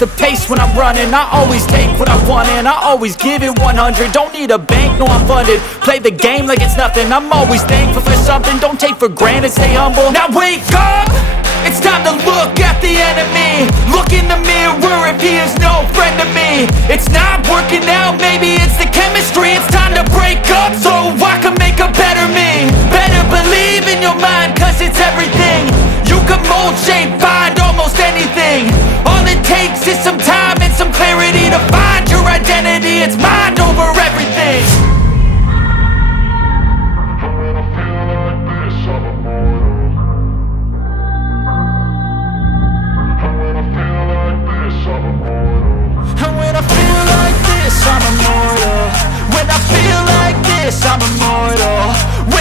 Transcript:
the pace when I'm running. I always take what I want and I always give it 100. Don't need a bank, no I'm funded. Play the game like it's nothing. I'm always thankful for something. Don't take for granted, stay humble. Now wake up! It's time to look at the enemy. Look in the mirror if he is no friend to me. It's not working out, maybe it's the chemistry. It's time to break up so I can make a better me. Better believe in your mind, cause it's everything. You can mold, shape, find almost anything. All it takes is some time and some clarity to find your identity. It's mind over everything. And when I feel like this, I'm immortal. When I feel like this, I'm immortal. When